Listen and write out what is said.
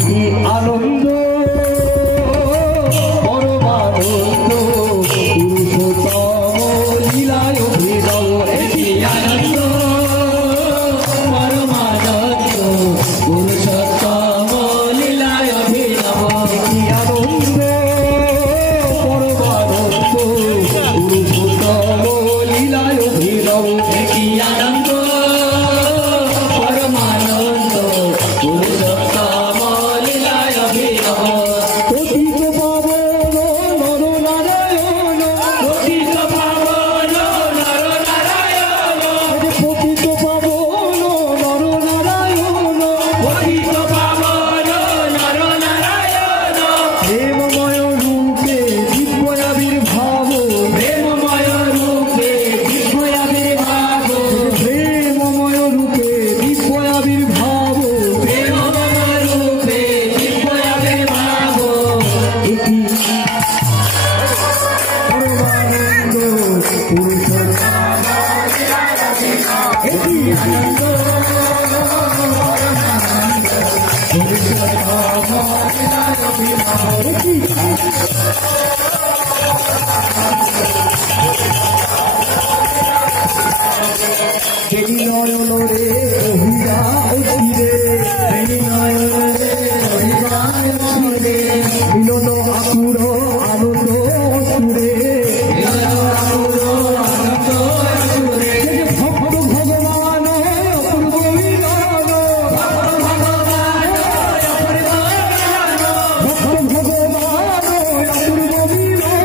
আনন্দ পরমানন্দ পুরুষোত্তম লীলায় অভিনব এটি আনন্দ পরমানন্দ পুরুষোত্তম লীলায় অভিনব এটি আনন্দ পরমানন্দ পুরুষোত্তম লীলায় অভিনব এটি আনন্দ পরমানন্দ পুরুষোত্তম লীলায় অভিনব পতিত পাবন নর নারায়ণ পতিত পাবন নর নারায়ণ পতিত পাবন নর নারায়ণ পতিত পাবন নর নারায়ণ প্রেমময় রূপে দিব্যাবির্ভাব প্রেমময় রূপে দিব্যাবির্ভাব প্রেমময় রূপে দিব্যাবির্ভাব প্রেমময় রূপে দিব্যাবির্ভাব এটি পরমানন্দ পুরুষোত্তম এটি আনন্দ এটি হেরি নয়ন রে অভিরা অচিরে হেরি নয়ন রে অভিরা অচিরে মিলন আকুর আনন্দ অসুরে ভক্ত ভগবান অপূর্ব মিলন ভক্ত ভগবান অপূর্ব মিলন